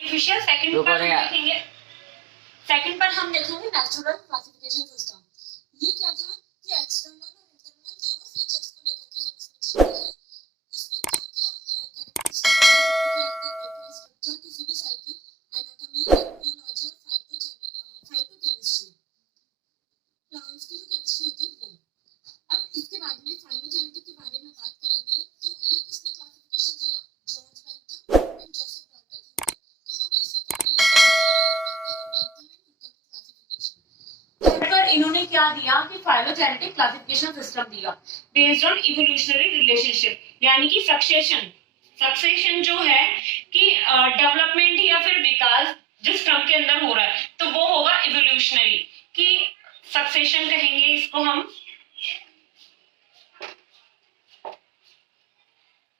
Artificial. Second पर हम देखेंगे नेचुरल क्लासिफिकेशन सिस्टम। ये क्या था कि एक्सटर्नल और इंटरनल दोनों फीचर्स को लेकर के हम इसमें चलते हैं। इसमें क्या क्या कैरेक्टरिस्टिक्स स्ट्रक्चर किसी भी सेल की, एनाटॉमी, बियोलॉजी और फाइटोकेमिस्ट्री, प्लांट्स की जो केमिस्ट्री होती है वो। अब इसके बाद में फाइलोजेनेटिक के बारे में बात करेंगे। तो ये किसने क्लासिफिकेशन दिया? George Bentham and Joseph Dalton. तो हमें इसे पर इन्होंने क्या दिया कि फाइलोजेनेटिक क्लासिफिकेशन सिस्टम दिया बेस्ड ऑन इवोल्यूशनरी रिलेशनशिप, यानी कि सक्सेशन जो है कि डेवलपमेंट या फिर विकास जिस क्रम के अंदर हो रहा है तो वो होगा इवोल्यूशनरी, कि सक्सेशन कहेंगे इसको हम।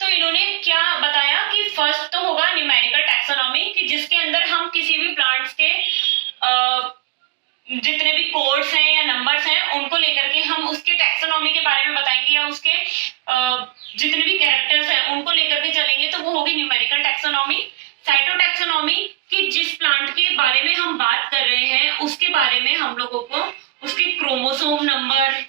तो इन्होंने क्या बताया कि फर्स्ट तो होगा न्यूमेरिकल टैक्सोनॉमी, कि जिसके अंदर हम किसी भी प्लांट्स के जितने भी कोड्स हैं या नंबर्स हैं उनको लेकर के हम उसके टैक्सोनॉमी के बारे में बताएंगे, या उसके जितने भी कैरेक्टर्स हैं उनको लेकर के चलेंगे, तो वो होगी न्यूमेरिकल टैक्सोनॉमी। साइटोटैक्सोनॉमी, कि जिस प्लांट के बारे में हम बात कर रहे हैं उसके बारे में हम लोगों को उसके क्रोमोसोम नंबर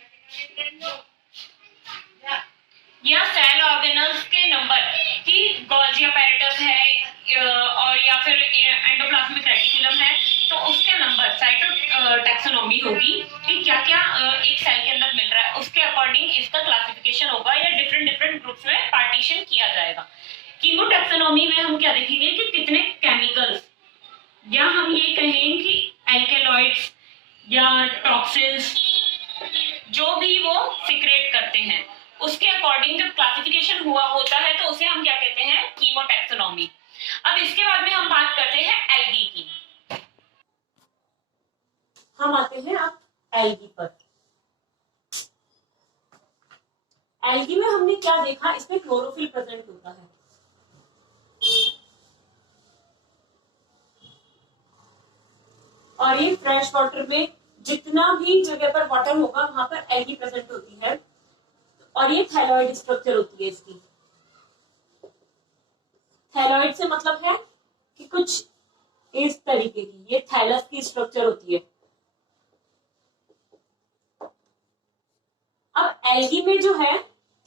या सेल ऑर्गेनल्स के नंबर, कि गोल्गी अपैरेटस है और या फिर एंडोप्लाज्मिक रेटिकुलम है, तो उसके नंबर साइटोटैक्सोनॉमी होगी कि क्या क्या एक सेल के अंदर मिल रहा है, उसके अकॉर्डिंग इसका क्लासिफिकेशन होगा या डिफरेंट ग्रुप्स में पार्टीशन किया जाएगा। कीमोटैक्सोनॉमी में हम क्या देखेंगे कि कितने केमिकल्स, या हम ये कहें कि एल्केलॉइड्स या टॉक्सिन्स जो भी वो सीक्रेट करते हैं, उसके अकॉर्डिंग जब क्लासिफिकेशन हुआ होता है तो उसे हम क्या कहते हैं? कीमोटैक्सोनॉमी। अब इसके बाद में हम बात करते हैं एल्गी की। हम आते हैं अब एल्गी पर। एल्गी में हमने क्या देखा? इसमें क्लोरोफिल प्रेजेंट होता है। और ये फ्रेश वाटर में जितना भी जगह पर वाटर होगा वहां पर एल्गी प्रेजेंट होती है, और ये थैलॉइड स्ट्रक्चर होती है इसकी। थैलॉइड से मतलब है कि कुछ इस तरीके की ये थैलस की स्ट्रक्चर होती है। अब एल्गी में जो है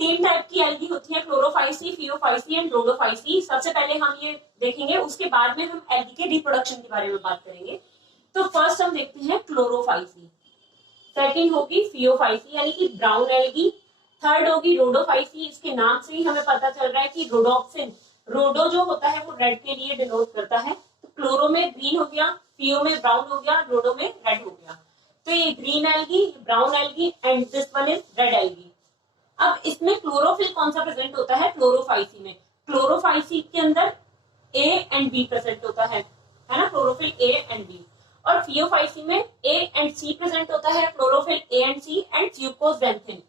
3 टाइप की एल्गी होती है, क्लोरोफाइसी, फियोफाइसी एंड रोडोफाइसी। सबसे पहले हम ये देखेंगे, उसके बाद में हम एल्गी के रिप्रोडक्शन के बारे में बात करेंगे। तो फर्स्ट हम देखते हैं क्लोरोफाइसी, सेकंड होगी फियोफाइसी यानी कि ब्राउन एल्गी, थर्ड होगी रोडोफाइसी। इसके नाम से ही हमें पता चल रहा है कि रोडोक्सिन, रोडो जो होता है वो रेड के लिए डिनोट करता है। तो क्लोरो में ग्रीन हो गया, फियो में ब्राउन हो गया, रोडो में रेड हो गया। तो ये green algae, brown algae and this one is red algae. अब इसमें क्लोरोफिल कौन सा प्रेजेंट होता है? क्लोरोफाइसी में। क्लोरोफाइसी के अंदर ए एंड बी प्रेजेंट होता है ना, क्लोरोफिल ए एंड बी। और फियोफाइसी में ए एंड सी प्रेजेंट होता है, chlorophyll A and C and fucoxanthin,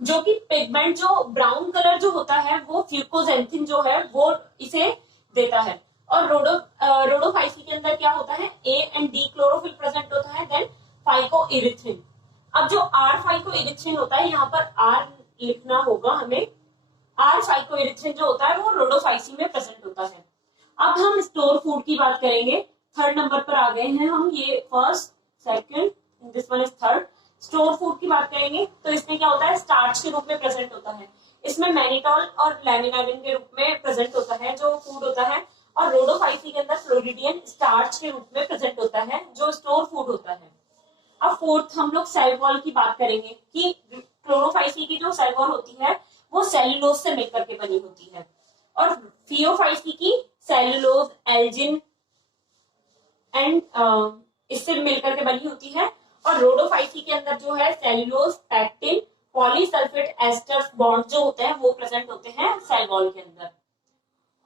जो कि पिगमेंट जो ब्राउन कलर जो होता है वो फ्यूकोजेंथिन जो है वो इसे देता है। और रोडोफाइसी के अंदर क्या होता है? A and D chlorophyll present होता है, देन फाइकोइरिथ्रिन। अब जो आर फाइकोइरिथ्रिन होता है, यहाँ पर आर लिखना होगा हमें। आर फाइकोइरिथ्रिन जो होता है वो रोडोफाइसी में प्रेजेंट होता है। अब हम स्टोर फूड की बात करेंगे। थर्ड नंबर पर आ गए हैं हम, ये first, second, this one is third. Store food की बात करेंगे तो इसमें क्या होता है? स्टार्च के रूप में प्रेजेंट होता है। इसमें मैनिटॉल और लैमिनारिन के रूप में प्रेजेंट होता है जो फूड होता है। और रोडोफाइसी के अंदर फ्लोरिडियन स्टार्च के रूप में प्रेजेंट होता है जो स्टोर फूड होता है। अब फोर्थ हम लोग सेल वॉल की बात करेंगे कि क्लोरोफाइसी की जो सेल वॉल होती है वो सेल्यूलोज से मिलकर के बनी होती है, और फियोफाइसी की सेल्यूलोज, एल्जिन एंड इससे मिलकर के बनी होती है। और रोडोफाइसी के अंदर जो है cellulose, pectin, polysulphate ester bond जो होते हैं वो प्रेजेंट होते हैं सेल वॉल के अंदर।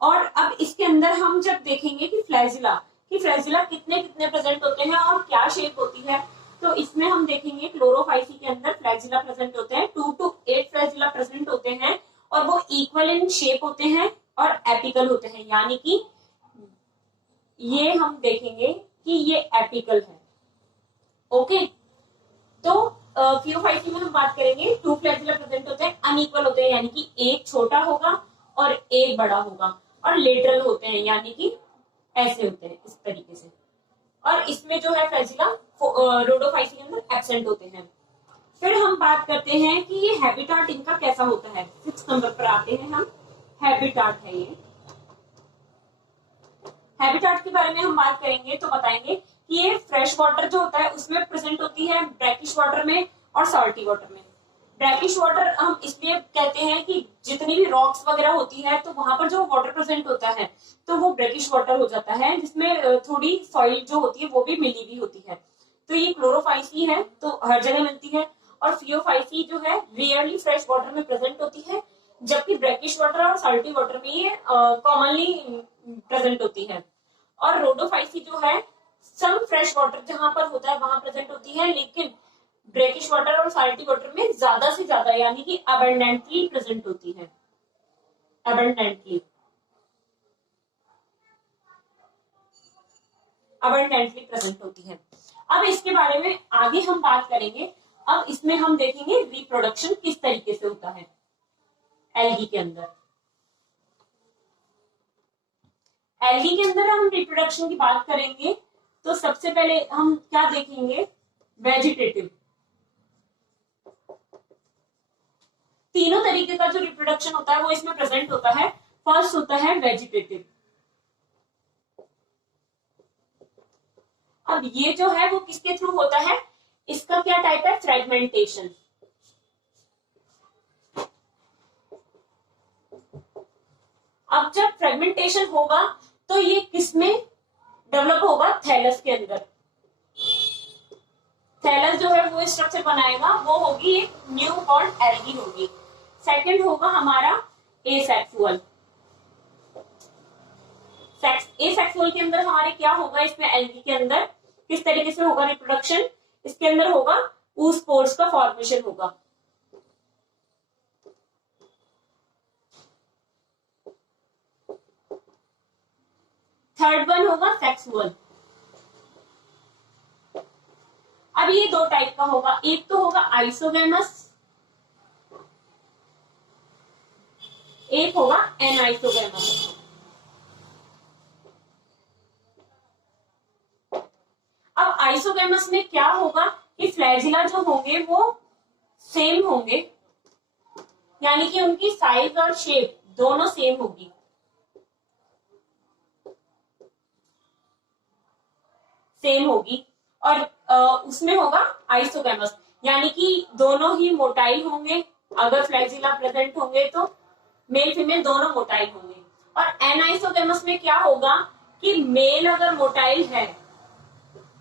और अब इसके अंदर हम जब देखेंगे कि फ्लैजिला कितने कितने प्रेजेंट होते हैं और क्या शेप होती है, तो इसमें हम देखेंगे क्लोरोफाइसी के अंदर फ्लैजिला प्रेजेंट होते हैं, 2 to 8 फ्लैजिला प्रेजेंट होते हैं, और वो इक्वल इन शेप होते हैं और एपिकल होते हैं, यानी कि ये हम देखेंगे कि ये एपिकल है। ओके, तो फियोफाइसी में हम बात करेंगे 2 फ्लैजिला प्रेजेंट होते हैं, अनइक्वल होते हैं, यानी कि एक छोटा होगा और एक बड़ा होगा, और लेटरल होते हैं यानी कि ऐसे होते हैं इस तरीके से। और इसमें जो है फ्लैजिला रोडोफाइसी के अंदर एब्सेंट होते हैं। फिर हम बात करते हैं कि ये हैबिटाट इनका कैसा होता है। 6 नंबर पर आते हैं हम। हैबिटाट है ये। हैबिटाट के बारे में हम बात करेंगे तो बताएंगे कि ये फ्रेश वाटर जो होता है उसमें प्रेजेंट होती है, ब्रैकिश वाटर में और सॉल्टी वाटर में। ब्रैकिश वाटर हम इसलिए कहते हैं कि जितनी भी रॉक्स वगैरह होती है तो वहां पर जो वाटर प्रेजेंट होता है तो वो ब्रैकिश वाटर हो जाता है, जिसमें थोड़ी सॉइल जो होती है वो भी मिली हुई होती है। तो ये क्लोरोफाइसी है तो हर जगह मिलती है, और फियोफाइसी जो है रेयरली फ्रेश वाटर में प्रेजेंट होती है, जबकि ब्रैकिश वाटर और सॉल्टी वाटर में ये कॉमनली प्रेजेंट होती है। और रोडोफाइसी जो है सम फ्रेश वाटर जहां पर होता है वहां प्रेजेंट होती है, लेकिन ब्रैकिश वाटर और सॉल्टी वाटर में ज्यादा से ज्यादा यानी कि अबंडेंटली प्रेजेंट होती है। अबंडेंटली प्रेजेंट होती है। अब इसके बारे में आगे हम बात करेंगे। अब इसमें हम देखेंगे रिप्रोडक्शन किस तरीके से होता है एल्गी के अंदर। एल्गी के अंदर हम रिप्रोडक्शन की बात करेंगे तो सबसे पहले हम क्या देखेंगे, वेजिटेटिव। तीनों तरीके का जो रिप्रोडक्शन होता है वो इसमें प्रेजेंट होता है। फर्स्ट होता है वेजिटेटिव। अब ये जो है वो किसके थ्रू होता है, इसका क्या टाइप है, फ्रेगमेंटेशन। अब जब फ्रेगमेंटेशन होगा तो ये किसमें डेवलप होगा, थैलस के अंदर। थैलस जो है वो स्ट्रक्चर बनाएगा, वो होगी एक न्यू बॉर्न एल्गी होगी। सेकंड होगा हमारा एसेक्सुअल। एसेक्सुअल के अंदर हमारे क्या होगा, इसमें एल्गी के अंदर किस तरीके से होगा रिप्रोडक्शन, इसके अंदर होगा oospores का फॉर्मेशन होगा। थर्ड वन होगा सेक्सुअल। अब ये दो टाइप का होगा, एक तो होगा आइसोगेमस, एक होगा एनाइसोगेमस। अब आइसोगेमस में क्या होगा कि फ्लैजिला जो होंगे वो सेम होंगे, यानी कि उनकी साइज और शेप दोनों सेम होगी। और उसमें होगा आइसोगेमस, यानी कि दोनों ही मोटाइल होंगे। अगर फ्लैजिला प्रेजेंट होंगे तो मेल फीमेल दोनों मोटाइल होंगे। और एनाइसोगेमस में क्या होगा कि मेल अगर मोटाइल है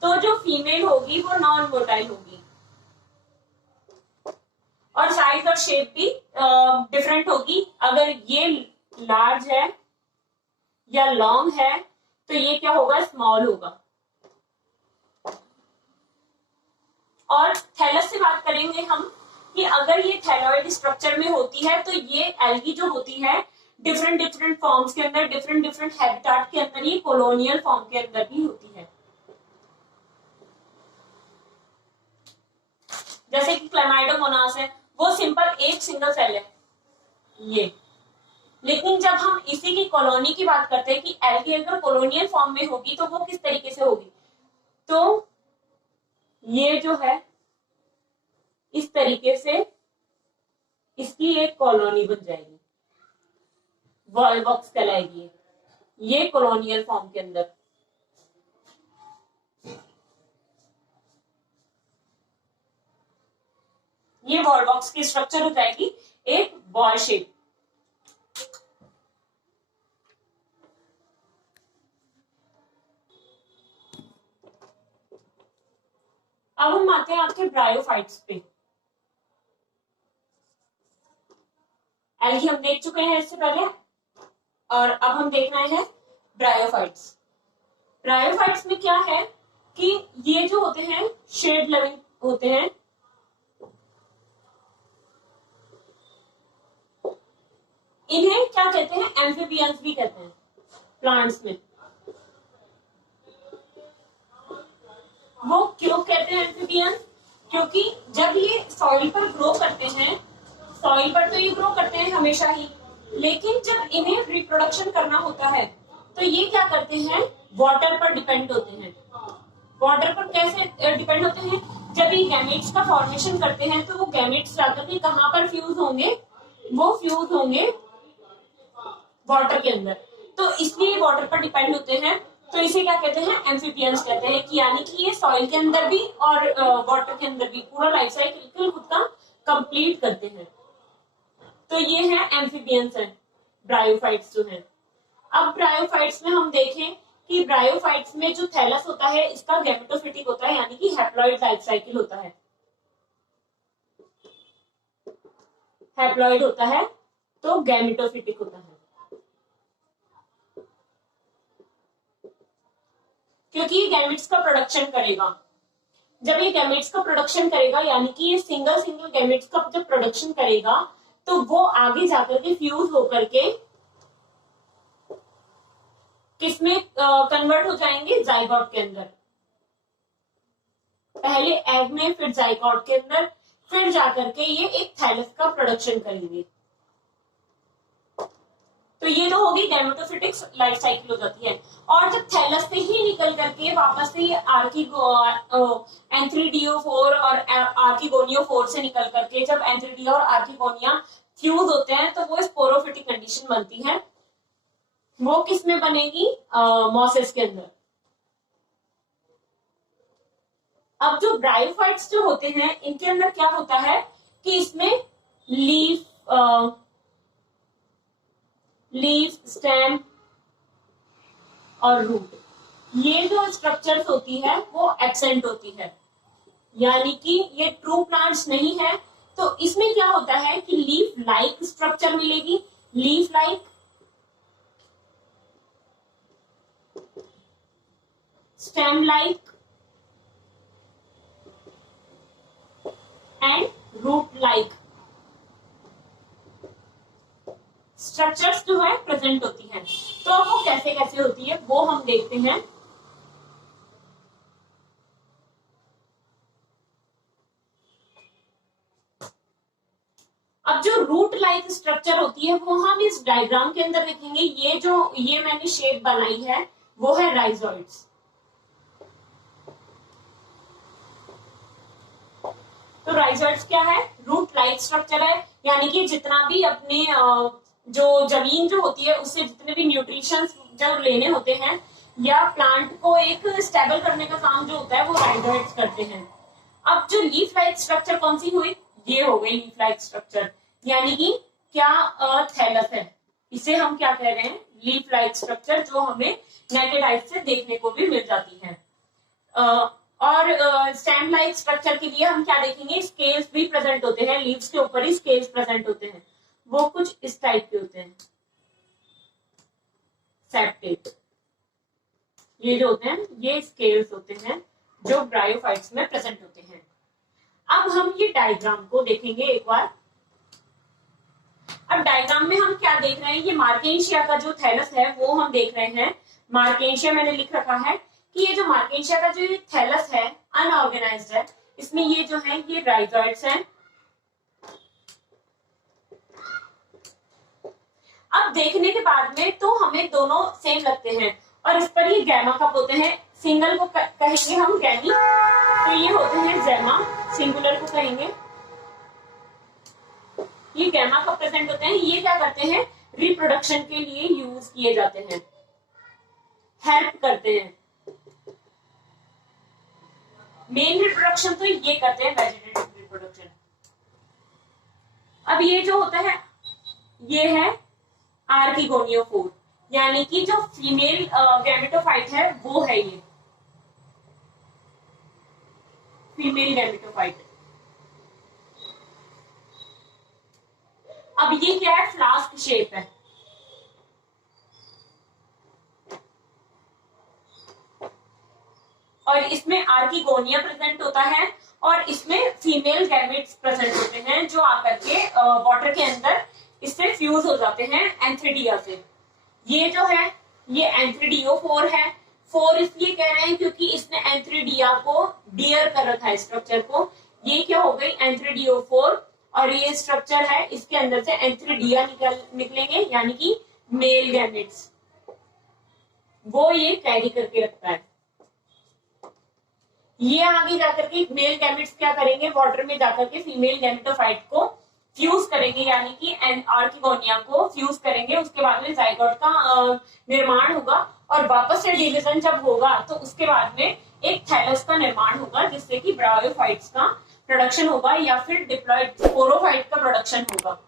तो जो फीमेल होगी वो नॉन मोटाइल होगी, और साइज और शेप भी डिफरेंट होगी। अगर ये लार्ज है या लॉन्ग है तो ये क्या होगा, स्मॉल होगा। और थैलस से बात करेंगे हम कि अगर ये थैलॉइड स्ट्रक्चर में होती है तो ये एल्गी जो होती है डिफरेंट फॉर्म्स के अंदर, डिफरेंट हैबिटाट के अंदर, ये कॉलोनियल फॉर्म के अंदर भी होती है। जैसे कि क्लेमाइडोमोनास है, वो सिंपल एक सिंगल सेल है ये। लेकिन जब हम इसी की कॉलोनी की बात करते हैं कि एल्गी अगर कॉलोनियल फॉर्म में होगी तो वो किस तरीके से होगी, तो ये जो है इस तरीके से इसकी एक कॉलोनी बन जाएगी, वॉलबॉक्स कहलाएगी ये कॉलोनियल फॉर्म के अंदर। ये वॉलबॉक्स की स्ट्रक्चर हो जाएगी एक बॉल शेप। अब हम आते हैं आपके ब्रायोफाइट्स पे। एल्गी हम देख चुके हैं इससे पहले, और अब हम देख रहे हैं ब्रायोफाइट्स। ब्रायोफाइट्स में क्या है कि ये जो होते हैं शेड लविंग होते हैं। इन्हें क्या कहते हैं, एम्फीबियंस भी कहते हैं प्लांट्स में। वो क्यों कहते हैं एम्फीबियंस, क्योंकि जब ये सॉइल पर ग्रो करते हैं, सॉइल पर तो ये ग्रो करते हैं हमेशा ही, लेकिन जब इन्हें रिप्रोडक्शन करना होता है तो ये क्या करते हैं, वाटर पर डिपेंड होते हैं। वाटर पर कैसे डिपेंड होते हैं? जब ये गैमेट्स का फॉर्मेशन करते हैं तो वो गैमेट्स जाकर के कहां पर फ्यूज होंगे? वो फ्यूज होंगे वाटर के अंदर। तो इसलिए वाटर पर डिपेंड होते हैं। तो इसे क्या कहते हैं? एम्फीबियंस कहते हैं। कि यानी कि ये सॉइल के अंदर भी और वाटर के अंदर भी पूरा लाइफ साइकिल खुद का कंप्लीट करते हैं। तो ये है एम्फीबियंस है, ब्रायोफाइट्स जो है। अब ब्रायोफाइट्स में हम देखें कि ब्रायोफाइट्स में जो थैलस होता है इसका गैमेटोफिटिक होता है, यानी कि हैप्लॉइड लाइफ साइकिल होता है। हैप्लॉइड होता है तो गैमेटोफिटिक होता है, क्योंकि ये गैमेट्स का प्रोडक्शन करेगा। जब ये गैमेट्स का प्रोडक्शन करेगा, यानी कि ये सिंगल सिंगल गैमेट्स का जब प्रोडक्शन करेगा तो वो आगे जाकर के फ्यूज होकर के किसमें कन्वर्ट हो जाएंगे? जाइगोट के अंदर। पहले एग में, फिर जाइगोट के अंदर, फिर जाकर के ये एक थैलस का प्रोडक्शन करेंगे। तो ये तो होगी गैमेटोफिटिक लाइफ साइकिल हो जाती है। और जब थैलस से ही निकल करके वापस से ये एंथ्रीडियोफोर और आर्किगोनियोफोर से निकल करके जब एंथ्रीडिया और आर्किगोनिया फ्यूज होते हैं तो वो स्पोरोफिटिक कंडीशन बनती है। वो किस में बनेगी? मॉसेस के अंदर। अब जो ब्रायोफाइट्स जो होते हैं इनके अंदर क्या होता है कि इसमें लीफ, स्टेम और रूट, ये जो स्ट्रक्चर्स होती है वो एब्सेंट होती है, यानी कि ये ट्रू प्लांट्स नहीं है। तो इसमें क्या होता है कि लीफ लाइक स्ट्रक्चर मिलेगी, leaf like, stem like and root like structures जो है प्रेजेंट होती हैं। तो अब वो कैसे कैसे होती है वो हम देखते हैं। अब जो रूट लाइक स्ट्रक्चर होती है वो हम इस डायग्राम के अंदर देखेंगे। ये मैंने शेप बनाई है वो है राइजोइड्स। तो राइजोइड्स क्या है? रूट लाइक स्ट्रक्चर है, यानी कि जितना भी अपने जो जमीन जो होती है उससे जितने भी न्यूट्रिशंस जो लेने होते हैं या प्लांट को एक स्टेबल करने का काम जो होता है वो राइजोइड्स करते हैं। अब जो लीफ लाइक स्ट्रक्चर कौन सी हुई? ये हो गई लीफ लाइक स्ट्रक्चर, यानी कि क्या थैलस है, इसे हम क्या कह रहे हैं? लीफ लाइक स्ट्रक्चर, जो हमें नेकेड आइज से देखने को भी मिल जाती है। और स्टेम लाइक स्ट्रक्चर के लिए हम क्या देखेंगे? स्केल्स भी प्रेजेंट होते हैं, लीव्स के ऊपर ही स्केल्स प्रेजेंट होते हैं, वो कुछ इस टाइप के होते हैं, सेप्टेट। ये जो होते हैं ये स्केल्स होते हैं जो ब्रायोफाइट्स में प्रेजेंट होते हैं। अब हम ये डायग्राम को देखेंगे एक बार। अब डायग्राम में हम क्या देख रहे हैं? ये मार्केंशिया का जो थैलस है वो हम देख रहे हैं। मार्केंशिया मैंने लिख रखा है कि ये जो मार्केंशिया का जो ये थैलस है अनऑर्गेनाइज्ड है, इसमें ये जो है ये राइजोइड्स हैं। अब देखने के बाद में तो हमें दोनों सेम लगते हैं और इस पर ये गैमा कप होते हैं। सिंगल को कहेंगे हम गैमी, तो ये होते हैं जैमा, सिंगुलर को कहेंगे ये गैमा कप प्रेजेंट होते हैं। ये क्या करते हैं? रिप्रोडक्शन के लिए यूज किए जाते हैं, हेल्प करते हैं। मेन रिप्रोडक्शन तो ये करते हैं, वेजिटेटिव रिप्रोडक्शन। अब ये जो होता है ये है आर्किगोनियोफोर, यानी कि जो फीमेल गैमेटोफाइट है वो है ये फीमेल गैमेटोफाइट। अब ये क्या है? फ्लास्क शेप है। और इसमें आर्किगोनिया प्रेजेंट होता है और इसमें फीमेल गैमेट्स प्रेजेंट होते हैं जो आकर के वाटर के अंदर इससे फ्यूज हो जाते हैं एंथ्रीडिया से। ये जो है ये एंथ्रीडियोफोर है। 4 इसलिए कह रहे हैं क्योंकि इसने एंथ्रीडिया को डियर कर रखा है स्ट्रक्चर को। ये क्या हो गई? एंथ्रीडियोफोर। और ये स्ट्रक्चर है, इसके अंदर से एंथ्रीडिया निकलेंगे, यानी कि मेल गैमेट्स। वो ये कैरी करके रखता है। ये आगे जाकर के मेल गैमेट्स क्या करेंगे, वाटर में जाकर के फीमेल गैमेटोफाइट को फ्यूज करेंगे, यानी कि आर्किगोनिया को फ्यूज करेंगे। उसके बाद में जाइगोट का निर्माण होगा और वापस से डिवीजन जब होगा तो उसके बाद में एक थैलस का निर्माण होगा, जिससे कि ब्रायोफाइट्स का प्रोडक्शन होगा या फिर डिप्लॉयड स्पोरोफाइट का प्रोडक्शन होगा।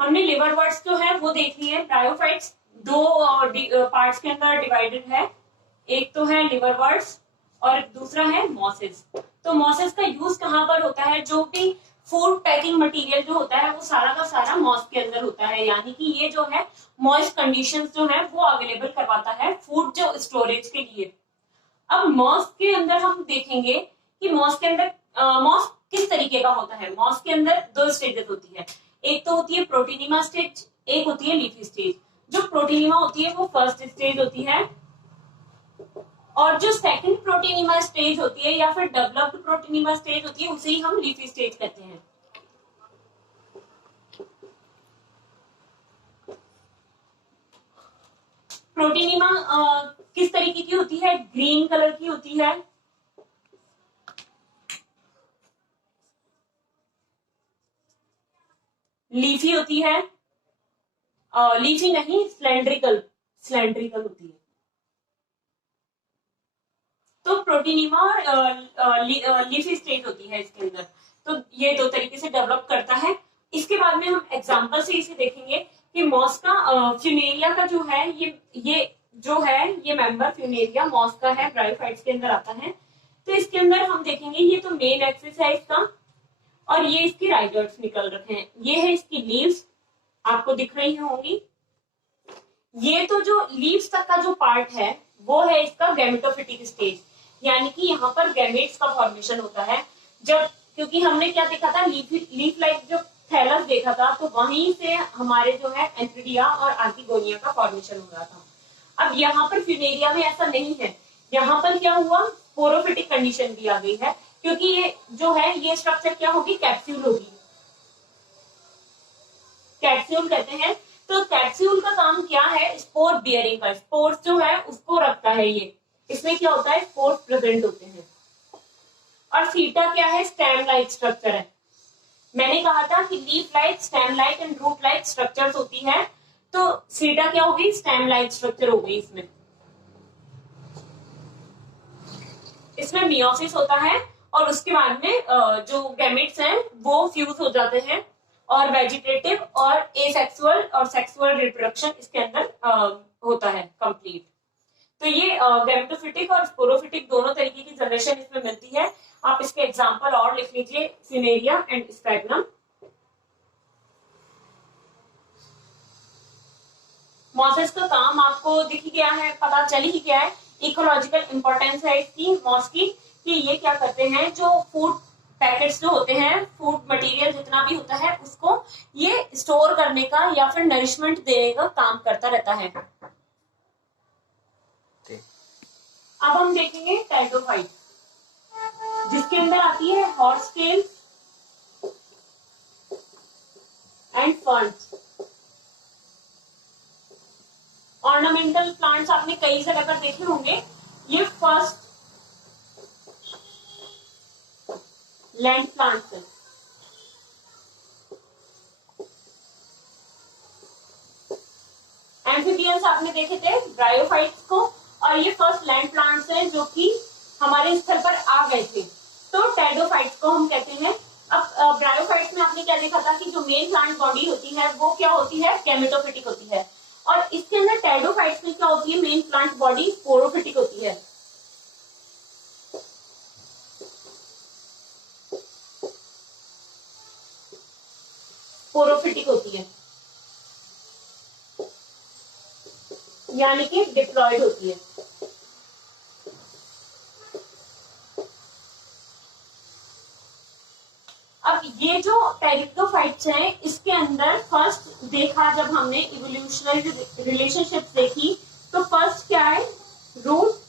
हमने लिवर वर्ड्स जो है वो देख ली है। ब्रायोफाइट्स दो पार्ट्स के अंदर डिवाइडेड है, एक तो है लिवर वर्ड्स और दूसरा है मॉसेस। तो मॉसेस का यूज कहाँ पर होता है, जो भी फूड पैकिंग मटेरियल जो होता है वो सारा का सारा मॉस के अंदर होता है, यानी कि ये जो है मॉइस्ट कंडीशंस जो है वो अवेलेबल करवाता है फूड जो स्टोरेज के लिए। अब मॉस के अंदर हम देखेंगे कि मॉस के अंदर मॉस किस तरीके का होता है। मॉस के अंदर दो स्टेजेस होती है, एक तो होती है प्रोटीनिमा स्टेज, एक होती है लीफी स्टेज। जो प्रोटीनिमा होती है वो फर्स्ट स्टेज होती है, और जो सेकंड प्रोटीनिमा स्टेज होती है या फिर डेवलप्ड प्रोटीनिमा स्टेज होती है उसे ही हम लीफी स्टेज कहते हैं। प्रोटीनिमा किस तरीके की होती है, ग्रीन कलर की होती है। लीफी होती है, लीफी नहीं सिलेंड्रिकल होती है। तो प्रोटीनिमा और लीफी स्टेज होती है इसके अंदर। तो ये दो तरीके से डेवलप करता है। इसके बाद में हम एग्जांपल से इसे देखेंगे कि मॉस का फ्यूनेरिया का जो है ये जो है ये मेंबर फ्यूनेरिया मॉस का है, ब्रायोफाइट्स के अंदर आता है। तो इसके अंदर हम देखेंगे ये तो मेन एक्सिस है इसका, और ये इसके राइजर्स निकल रखे हैं। ये है इसकी लीव्स, आपको दिख रही होंगी। ये तो जो लीव्स तक का जो पार्ट है वो है इसका गैमेटोफिटिक स्टेज, यानी कि यहाँ पर गैमेट्स का फॉर्मेशन होता है। जब क्योंकि हमने क्या देखा था, लीफ लाइक जो थैलस देखा था, तो वहीं से हमारे जो है एंथ्रिडिया और आर्किगोनिया का फॉर्मेशन हो रहा था। अब यहाँ पर फ्यूनेरिया में ऐसा नहीं है। यहाँ पर क्या हुआ, स्पोरोफिटिक कंडीशन भी आ गई है, क्योंकि ये जो है ये स्ट्रक्चर क्या होगी, कैप्सूल होगी, कैप्सूल कहते हैं। तो कैप्सूल का काम क्या है, स्पोर बियरिंग का, स्पोर्स जो है उसको रखता है ये। इसमें क्या होता है, स्पोर्स प्रेजेंट होते हैं। और सीटा क्या है, स्टेम लाइक स्ट्रक्चर है। मैंने कहा था कि leaf like, stem like and root like structures होती है, तो सीटा क्या होगी, स्टेम लाइक स्ट्रक्चर हो गई। इसमें मियोसिस होता है और उसके बाद में जो गैमेट्स हैं वो फ्यूज हो जाते हैं, और वेजिटेटिव और एसेक्सुअल और सेक्सुअल रिप्रोडक्शन इसके अंदर होता है कंप्लीट। तो ये गैमेटोफिटिक और स्पोरोफिटिक दोनों तरीके की जनरेशन इसमें मिलती है। आप इसके एग्जांपल और लिख लीजिए, फ्यूनेरिया एंड स्पैग्नम। मॉसेस का काम आपको दिख ही गया है, पता चल ही गया है। इकोलॉजिकल इंपॉर्टेंस है इसकी मॉस की, कि ये क्या करते हैं, जो फूड पैकेट्स जो होते हैं, फूड मटेरियल जितना भी होता है उसको ये स्टोर करने का या फिर नरिशमेंट देने का काम करता रहता है। अब हम देखेंगे टेरिडोफाइट, जिसके अंदर आती है horse tail and ferns. Ornamental plants आपने कई जगह पर देखे होंगे। ये फर्स्ट लैंड प्लांट्स है। एम्फीबियंस आपने देखे थे ब्रायोफाइट्स को, और ये फर्स्ट लैंड प्लांट्स हैं जो कि हमारे स्थल पर आ गए थे, तो टेरिडोफाइट्स को हम कहते हैं। अब ब्रायोफाइट्स में आपने क्या देखा था कि जो मेन प्लांट बॉडी होती है वो क्या होती है, गैमेटोफिटिक होती है, और इसके अंदर टेरिडोफाइट्स में क्या होती है, मेन प्लांट बॉडी स्पोरोफिटिक होती है। स्पोरोफिटिक होती है, यानी कि डिप्लॉयड होती है। अब ये जो टेरिडोफाइट्स हैं इसके अंदर फर्स्ट देखा जब हमने इवोल्यूशनरी रिलेशनशिप देखी, तो फर्स्ट क्या है, root,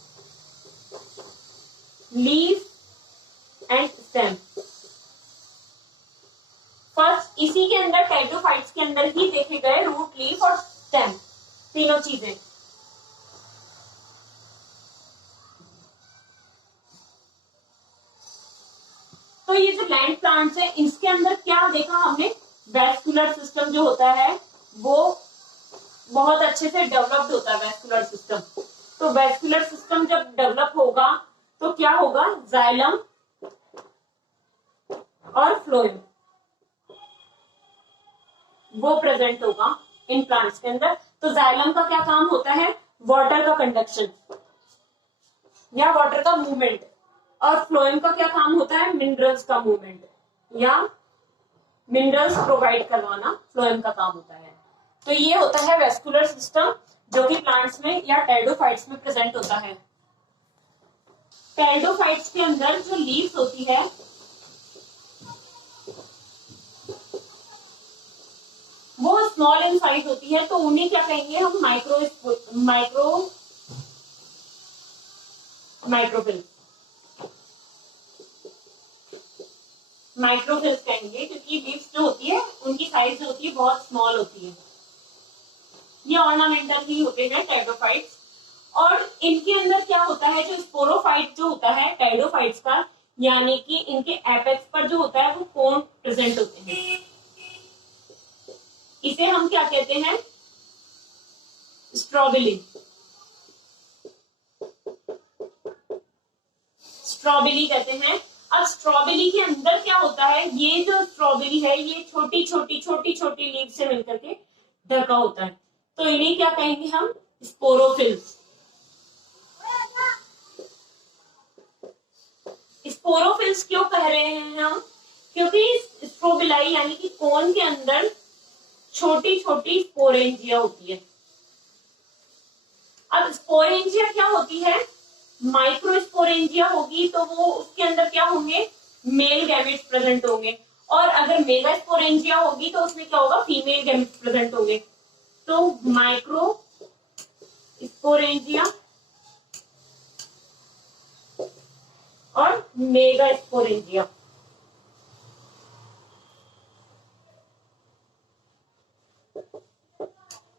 leaf and stem. First इसी के अंदर टेरिडोफाइट्स के अंदर ही देखे गए रूट, लीफ और स्टेम, तीनों चीजें। तो ये जो लैंड प्लांट्स है इसके अंदर क्या देखा हमने, वैस्कुलर सिस्टम जो होता है वो बहुत अच्छे से डेवलप्ड होता है वैस्कुलर सिस्टम। तो वैस्कुलर सिस्टम जब डेवलप होगा तो क्या होगा, जाइलम और फ्लोएम वो प्रेजेंट होगा इन प्लांट्स के अंदर। तो जाइलम का क्या काम होता है, वाटर का कंडक्शन या वाटर का मूवमेंट, और फ्लोएम का क्या काम होता है, मिनरल्स का मूवमेंट या मिनरल्स प्रोवाइड करवाना फ्लोएम का काम होता है। तो ये होता है वेस्कुलर सिस्टम जो कि प्लांट्स में या टेरिडोफाइट्स में प्रेजेंट होता है। टेरिडोफाइट्स के अंदर जो लीव्स होती है वो स्मॉल इन साइज होती है, तो उन्हें क्या कहेंगे हम, माइक्रोफिल्स कहेंगे, क्योंकि लीव्स जो होती है उनकी साइज जो होती है बहुत स्मॉल होती है। ये ऑर्नामेंटल ही होते हैं टेरिडोफाइट्स। और इनके अंदर क्या होता है, जो स्पोरोफाइट जो होता है टेरिडोफाइट्स का, यानी कि इनके एपेक्स पर जो होता है वो कोन प्रेजेंट होते हैं। इसे हम क्या कहते हैं, स्ट्रॉबिली। स्ट्रॉबेरी कहते हैं। अब स्ट्रॉबेरी के अंदर क्या होता है, ये जो स्ट्रॉबेरी है ये छोटी छोटी लीव से मिलकर के ढका होता है, तो इन्हें क्या कहेंगे हम, स्पोरोफिल्स। स्पोरोफिल्स क्यों कह रहे हैं हम, क्योंकि स्ट्रोबिलाई यानी कि कोन के अंदर छोटी छोटी स्पोरेंजिया होती है। अब स्पोरेंजिया क्या होती है, माइक्रोस्पोरेंजिया होगी तो वो उसके अंदर क्या होंगे, मेल गैमेट्स प्रेजेंट होंगे, और अगर मेगा स्पोरेंजिया होगी तो उसमें क्या होगा, फीमेल गैमेट्स प्रेजेंट होंगे। तो माइक्रो स्पोरेंजिया और मेगा स्पोरेंजिया।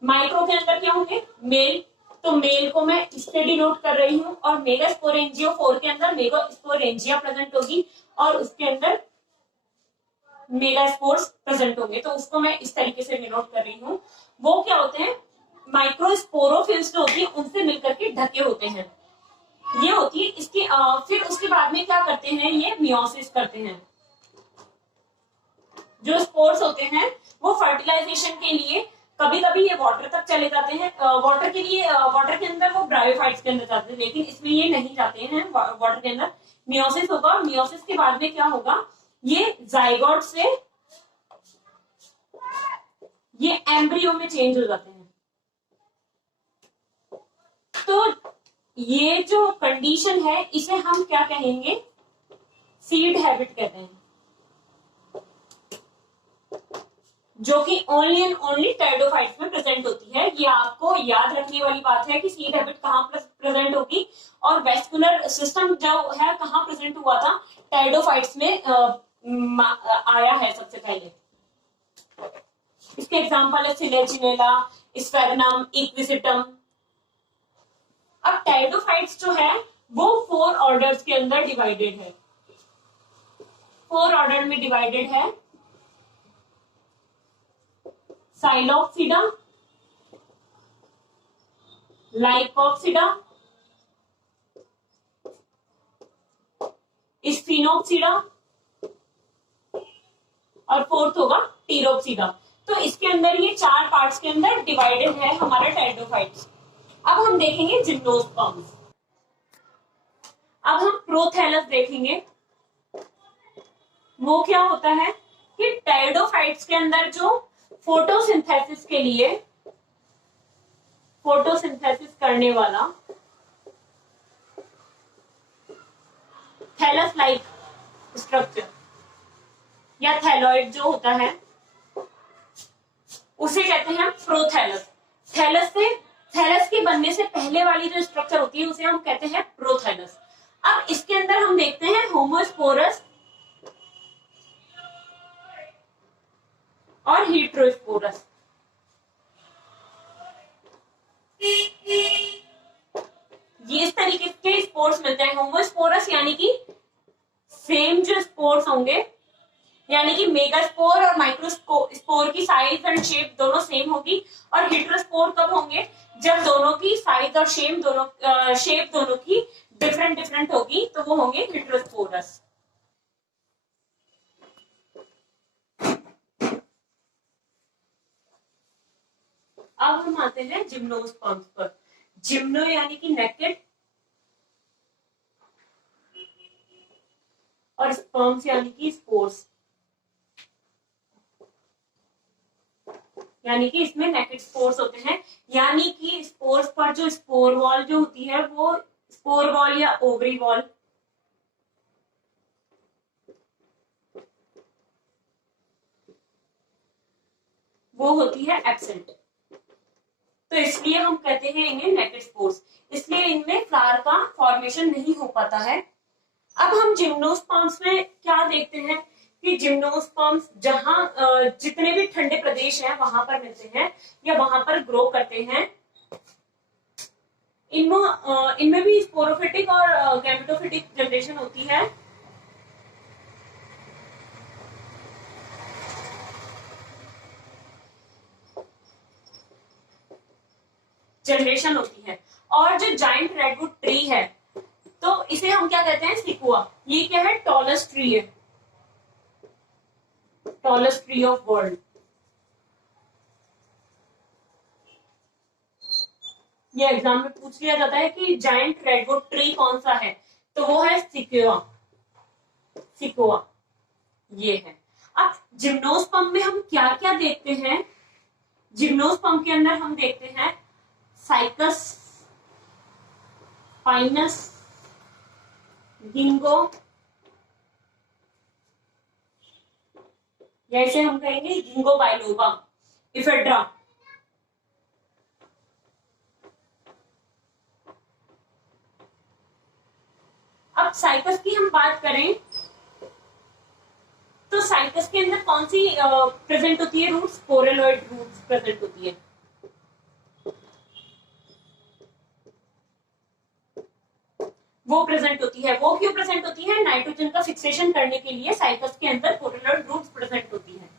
माइक्रो के अंदर क्या होंगे, मेल, तो मेल को मैं इससे डिनोट कर रही हूं, और मेगा स्पोरेंजियो 4 के अंदर मेगा स्पोरेंजिया प्रेजेंट होगी और उसके अंदर मेगा स्पोर्स प्रेजेंट होंगे, तो उसको मैं इस तरीके से डिनोट कर रही हूं। वो क्या होते हैं, माइक्रोस्पोरोफिल्स जो होती है उनसे मिलकर के ढके होते हैं, ये होती है इसकी। फिर उसके बाद में क्या करते हैं, ये मियोसिस करते हैं। जो स्पोर्स होते हैं वो फर्टिलाइजेशन के लिए कभी कभी ये वाटर तक चले जाते हैं, वाटर के लिए, वाटर के अंदर वो ब्रायोफाइट्स के अंदर जाते हैं, लेकिन इसमें ये नहीं जाते हैं वाटर के अंदर। मियोसिस होगा, मियोसिस के बाद में क्या होगा, ये जाइगोट से ये एम्ब्रियो में चेंज हो जाते हैं। तो ये जो कंडीशन है इसे हम क्या कहेंगे, सीड हैबिट कहते हैं, जो कि ओनली एंड ओनली टेरिडोफाइट्स में प्रेजेंट होती है। ये आपको याद रखने वाली बात है कि सीड हैबिट कहाँ प्रेजेंट होगी, और वेस्कुलर सिस्टम जो है कहाँ प्रेजेंट हुआ था, टेरिडोफाइट्स में आया है सबसे पहले। इसके एग्जांपल है सिलेजिनेला, स्फेरेनम, इक्विसिटम। अब टेरिडोफाइट्स जो है वो 4 ऑर्डर्स के अंदर डिवाइडेड है, 4 ऑर्डर में डिवाइडेड है। साइलोप्सिडा, लाइकोप्सिडा, स्फिनोप्सिडा और 4th होगा टीरोप्सिडा। तो इसके अंदर ये 4 पार्ट्स के अंदर डिवाइडेड है हमारा टेरिडोफाइट्स। अब हम देखेंगे जिम्नोस्पर्म्स। अब हम प्रोथैलस देखेंगे। वो क्या होता है कि टेरिडोफाइट्स के अंदर जो फोटोसिंथेसिस के लिए, फोटोसिंथेसिस करने वाला थैलस लाइक स्ट्रक्चर या थैलॉइड जो होता है उसे कहते हैं प्रोथैलस। थैलस के बनने से पहले वाली जो स्ट्रक्चर होती है उसे हम कहते हैं प्रोथैलस। अब इसके अंदर हम देखते हैं होमोस्पोरस और हेटेरोस्पोरस। ये इस तरीके के स्पोर्स मिलते हैं। होमोस्पोरस यानी कि सेम जो स्पोर्स होंगे, यानी कि मेगास्पोर और माइक्रोस्पोर की साइज एंड शेप दोनों सेम होगी। और हेटेरोस्पोर कब होंगे, जब दोनों की साइज और शेप दोनों की डिफरेंट होगी, तो वो होंगे हेटेरोस्पोरस। अब हम आते हैं जिम्नोस्पर्म्स पर। जिम्नो यानी कि नेकेड और स्पर्म्स यानी कि स्पोर्स, यानी कि इसमें नेकेड स्पोर्स होते हैं। यानी कि स्पोर्स पर जो स्पोर वॉल जो होती है वो स्पोर वॉल या ओवरी वॉल वो होती है एब्सेंट, तो इसलिए हम कहते हैं इन्हें नेकेड स्पोर्स। इसलिए इनमें फ्लावर का फॉर्मेशन नहीं हो पाता है। अब हम जिम्नोस्पर्म्स में क्या देखते हैं कि जिम्नोस्पर्म्स जहां जितने भी ठंडे प्रदेश हैं वहां पर मिलते हैं या वहां पर ग्रो करते हैं। इनमें भी स्पोरोफिटिक और गैमेटोफिटिक जनरेशन होती है। और जो जाइंट रेडवुड ट्री है तो इसे हम क्या कहते हैं, सिकुआ। ये क्या है, टॉलेस्ट ट्री है, टॉलेस्ट ट्री ऑफ वर्ल्ड। ये एग्जाम में पूछ लिया जाता है कि जाइंट रेडवुड ट्री कौन सा है, तो वो है सिकुआ। सिकुआ ये है। अब जिम्नोस्पर्म में हम क्या क्या देखते हैं, जिम्नोस्पर्म के अंदर हम देखते हैं साइकस, पाइनस, गिंगो, या इसे हम कहेंगे गिंगो बाइलोबा, इफेड्रा। अब साइकस की हम बात करें तो साइकस के अंदर कौन सी प्रेजेंट होती है, रूट्स, कोरेलॉइड रूट्स प्रेजेंट होती है। वो प्रेजेंट होती है। वो क्यों प्रेजेंट होती है, नाइट्रोजन का फिक्सेशन करने के लिए साइकस के अंदर कोरेलॉइड रूट्स प्रेजेंट होती है।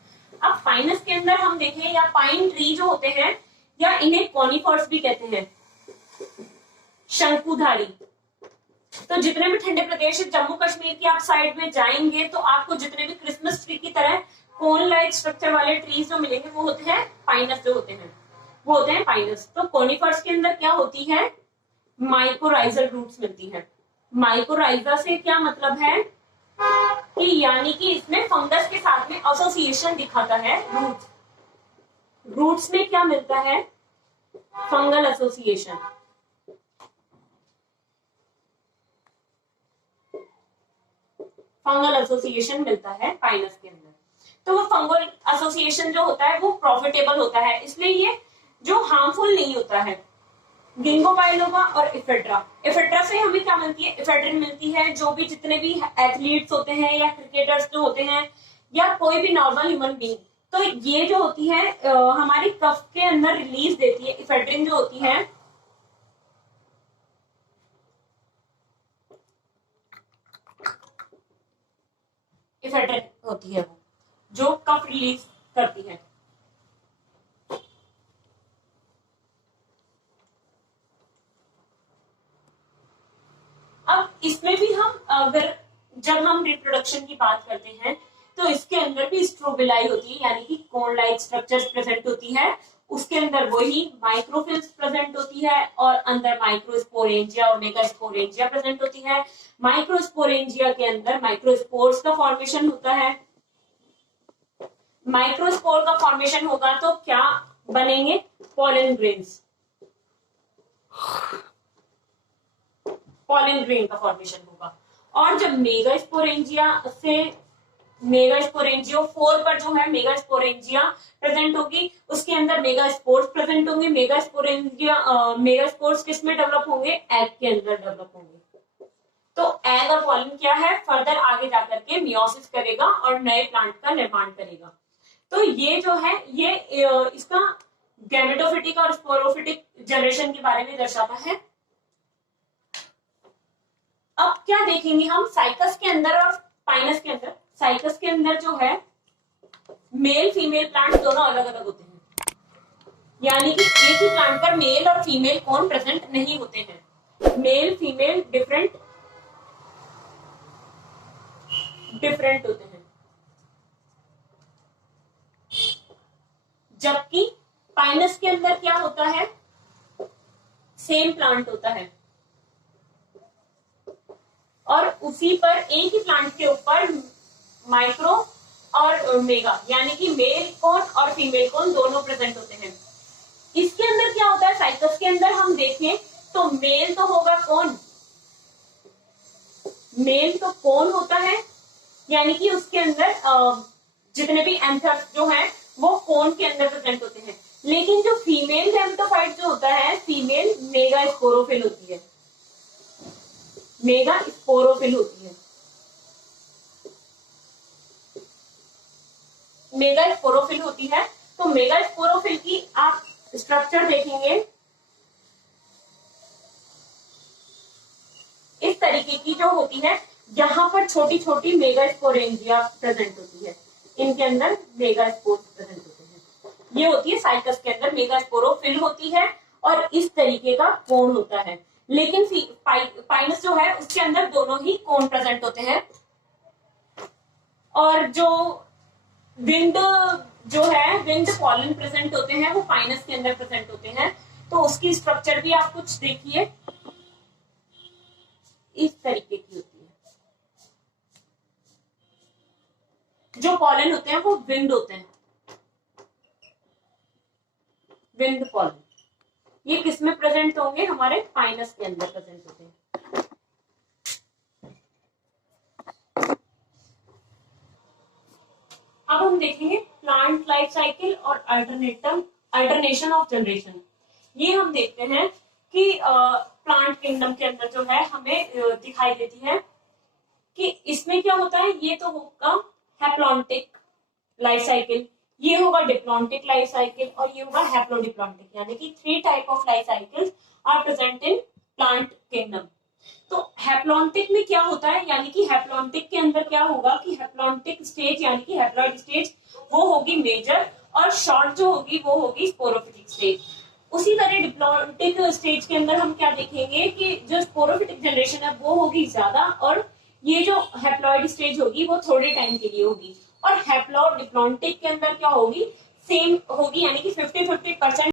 अब पाइनस के अंदर हम देखें, या पाइन ट्री जो होते हैं, या इन्हें कॉनिफर्स भी कहते हैं, शंकुधारी। तो जितने भी ठंडे प्रदेश है, जम्मू कश्मीर की आप साइड में जाएंगे तो आपको जितने भी क्रिसमस ट्री की तरह कोन लाइक स्ट्रक्चर वाले ट्रीज जो मिलेंगे वो होते हैं पाइनस, जो होते हैं वो होते हैं पाइनस। तो कॉनिफर्स के अंदर क्या होती है, माइकोराइजल रूट्स मिलती है। माइकोराइजा से क्या मतलब है कि यानी कि इसमें फंगस के साथ में एसोसिएशन दिखाता है। रूट्स में क्या मिलता है, फंगल एसोसिएशन। फंगल एसोसिएशन मिलता है पाइनस के अंदर। तो वो फंगल एसोसिएशन जो होता है वो प्रॉफिटेबल होता है, इसलिए ये जो हार्मफुल नहीं होता है। गिंगो बाइलोबा और इफेड्रा, इफेड्रा से हमें क्या मिलती है, इफेड्रिन मिलती है। जो भी जितने भी एथलीट्स होते हैं या क्रिकेटर्स जो होते हैं या कोई भी नॉर्मल ह्यूमन बीइंग, तो ये जो होती है हमारी कफ के अंदर रिलीज देती है। इफेड्रिन जो होती है इफेड्रिन होती है वो जो कफ रिलीज करती है। अब इसमें भी हम अगर जब हम रिप्रोडक्शन की बात करते हैं तो इसके अंदर भी स्ट्रोबिलाई होती है, यानी कि कोन लाइक स्ट्रक्चर्स प्रेजेंट होती है। उसके अंदर वही माइक्रोफिल्स प्रेजेंट होती है और अंदर माइक्रोस्पोरेंजिया और मेगास्पोरेंजिया प्रेजेंट होती है। माइक्रोस्पोरेंजिया के अंदर माइक्रोस्पोर्स का फॉर्मेशन होता है। माइक्रोस्पोर का फॉर्मेशन होगा तो क्या बनेंगे, पॉलन ग्रेन्स, पॉलन ग्रेन का फॉर्मेशन होगा। और जब मेगास्पोरेंजियो 4 पर जो है मेगास्पोरेंजिया प्रेजेंट होगी, उसके अंदर मेगास्पोर्स प्रेजेंट होंगे। मेगास्पोर्स किस में डेवलप होंगे, एग के अंदर डेवलप होंगे। तो एग और पॉलन क्या है, फर्दर आगे जाकर के मियोसिस करेगा और नए प्लांट का निर्माण करेगा। तो ये जो है ये इसका गैमेटोफिटिक और स्पोरोफिटिक जनरेशन के बारे में दर्शाता है। अब क्या देखेंगे हम साइकस के अंदर और पाइनस के अंदर। साइकस के अंदर जो है मेल फीमेल प्लांट दोनों अलग अलग होते हैं, यानी कि एक ही प्लांट पर मेल और फीमेल कोन प्रेजेंट नहीं होते हैं। मेल फीमेल डिफरेंट होते हैं, जबकि पाइनस के अंदर क्या होता है, सेम प्लांट होता है और उसी पर एक ही प्लांट के ऊपर माइक्रो और मेगा यानी कि मेल कोन और फीमेल कोन दोनों प्रेजेंट होते हैं। इसके अंदर क्या होता है, साइकस के अंदर हम देखें तो मेल तो होगा कोन, मेल तो कोन होता है, यानी कि उसके अंदर जितने भी एंथर्स जो हैं वो कोन के अंदर प्रेजेंट होते हैं। लेकिन जो फीमेल गैमेटोफाइट जो होता है, फीमेल मेगा स्पोरोफिल होती है, मेगा स्पोरोफिल होती है। मेगा स्पोरोफिल होती है। तो मेगा स्पोरोफिल की आप स्ट्रक्चर देखेंगे इस तरीके की जो होती है, यहाँ पर छोटी छोटी मेगा स्पोरेंजिया प्रेजेंट होती है, इनके अंदर मेगा स्पोर प्रेजेंट होते हैं। ये होती है साइकस के अंदर मेगा स्पोरोफिल होती है और इस तरीके का कोन होता है। लेकिन पाइनस जो है उसके अंदर दोनों ही कोन प्रेजेंट होते हैं और जो विंड जो है विंड पॉलन प्रेजेंट होते हैं वो पाइनस के अंदर प्रेजेंट होते हैं। तो उसकी स्ट्रक्चर भी आप कुछ देखिए इस तरीके की होती है। जो पॉलन होते हैं वो विंड होते हैं, विंड पॉलन। ये किस में प्रेजेंट होंगे, हमारे पाइनस के अंदर प्रेजेंट होते हैं। अब हम देखेंगे प्लांट लाइफ साइकिल और अल्टरनेशन ऑफ जनरेशन। ये हम देखते हैं कि प्लांट किंगडम के अंदर जो है हमें दिखाई देती है कि इसमें क्या होता है, ये तो होगा हैप्लॉन्टिक लाइफ साइकिल, ये होगा डिप्लॉन्टिक लाइफ साइकिल और ये होगा हैप्लोडिप्लॉन्टिक, यानी कि 3 type of life cycles are present in plant kingdom. तो हैप्लॉन्टिक में क्या होता है, यानी कि हैप्लॉन्टिक के अंदर क्या होगा कि हैप्लॉन्टिक स्टेज यानी कि हैप्लॉइड स्टेज वो होगी मेजर और शॉर्ट जो होगी वो होगी स्पोरोफिटिक स्टेज। उसी तरह डिप्लॉन्टिक स्टेज के अंदर हम क्या देखेंगे कि जो स्पोरोफिटिक जनरेशन है वो होगी ज्यादा और ये जो हैप्लॉइड स्टेज होगी वो थोड़े टाइम के लिए होगी। और हैप्लोडिप्लॉन्टिक के अंदर क्या होगी, सेम होगी, यानी कि 50-50%